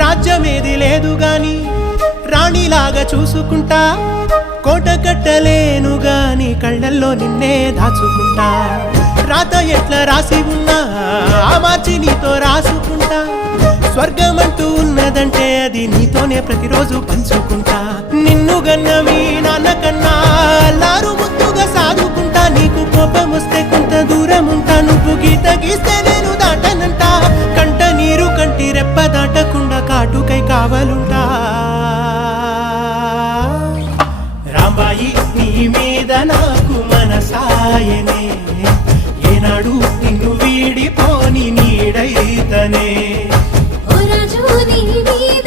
రాజ్యమేది లేదు గాని రాణిలాగా చూసుకుంటా, కోట కట్టలేను గాని కళ్ళల్లో నిన్నే దాచుకుంటా. రాత ఎట్లా రాసి ఉన్నా ఆ మార్చి నీతో రాసుకుంటా. స్వర్గమంటూ ఉన్నదంటే అది నీతోనే ప్రతిరోజు పంచుకుంటా. నిన్ను గన్న మీ నాన్న కన్నా లారు ముద్దుగా సాదుకుంటా. నీకు కోపం వస్తే కొంత దూరం ఉంటా, నువ్వు గీత గీస్తే నేను దాటనంట. కంట నీరు కంటి రెప్ప దాటకుండా కాటుకై కావలుంటా. రాంబాయి నీ మీద నాకు మనసాయనే, ఏనాడు నిన్ను వీడిపోని నీడైతనే. ఓ రాజు నీ మీద